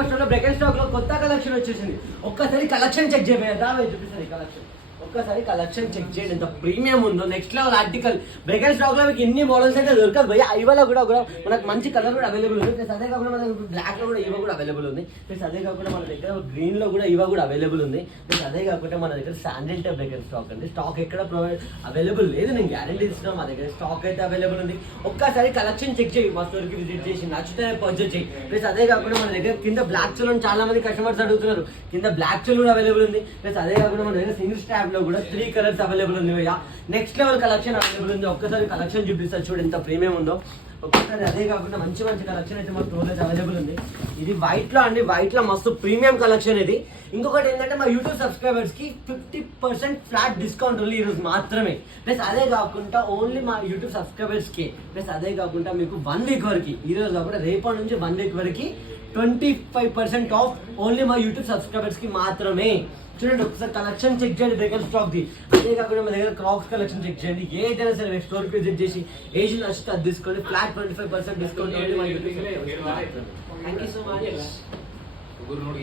మా స్టోర్ లో break stock లో కొత్త కలెక్షన్ వచ్చేసింది. ఒక్కసారి కలెక్షన్ చెక్ చేయదా చూపిస్తుంది కలెక్షన్. ఒక్కసారి కలెక్షన్ చెక్ చేయండి ఎంత ప్రీమియం ఉందో. Next level article break and stock లో మీకు ఎన్ని మోడల్స్ అయితే దొరకదు భయ్య. ఇవాళ కూడా మనకు మంచి కలర్ కూడా అవైలబుల్ ఉంది. ప్లస్ అదే కాకుండా మనకు బ్లాక్ లో కూడా ఇవ కూడా అవైలబుల్ ఉంది. ప్లస్ అదే కాకుండా మన దగ్గర గ్రీన్ లో కూడా ఇవ కూడా అవైలబుల్ ఉంది. ప్లస్ అదే కాకుండా మన దగ్గర sandal type break and stock అండి. స్టాక్ ఎక్కడ అవైలబుల్ లేదు, నేను గ్యారెంటీ ఇస్తున్నాను. మా దగ్గర స్టాక్ అయితే అవైలబుల్ ఉంది. ఒక్కసారి కలెక్షన్ చెక్ చేయి, మా స్టోర్ కి విజిట్ చేసి నచ్చితే పర్చేజ్ చేయి. ప్లస్ అదే కాకుండా మన దగ్గర కింద బ్లాక్ చోల్ చాలా మంది కస్టమర్స్ అడుగుతున్నారు, కింద బ్లాక్ చోల్ కూడా అవైలబుల్ ఉంది. ప్లస్ అదే కాకుండా మన దగ్గర సింగిల్ స్టాప్ లో కూడా 3 కలర్స్ అవైలబుల్ ఉంది భయ్యా. నెక్స్ట్ లెవెల్ కలెక్షన్ అవైలబుల్ ఉంది. ఒక్కసారి కలెక్షన్ చూపిస్తారు చూడు ఎంత ప్రీమియం ఉందో. ఒక్కసారి అదే కాకుండా మంచి కలెక్షన్ అయితే మా స్టోర్ అయితే అవైలబుల్ ఉంది. ఇది వైట్ లో అండి, వైట్ లో మస్తు ప్రీమియం కలెక్షన్ ఇది. ఇంకొకటి ఏంటంటే మా యూట్యూబ్ సబ్స్క్రైబర్స్ కి 50% ఫ్లాట్ డిస్కౌంట్ ఓన్లీ ఈ రోజు మాత్రమే. ప్లస్ అదే కాకుండా ఓన్లీ మా యూట్యూబ్ సబ్స్క్రైబర్స్ కి, ప్లస్ అదే కాకుండా మీకు 1 వీక్ వరకు, ఈ రోజు కాకుండా రేపటి నుంచి 1 వీక్ వరకు 25% ఆఫ్ ఓన్లీ మా యూట్యూబ్ సబ్స్క్రైబర్స్ కి మాత్రమే. చూడండి ఒకసారి కలెక్షన్ చెక్ చేయండి బ్రేక్ అండ్ స్టాక్ ది. అదే కాకుండా మా దగ్గర క్రాక్స్ కలెక్షన్ చెక్ చేయండి. ఏదైనా సరే స్టోర్ కి విజిట్ చేసి ఏజ్ నచ్చితే అది తీసుకోండి. Flat 25% discount. Thank you so much.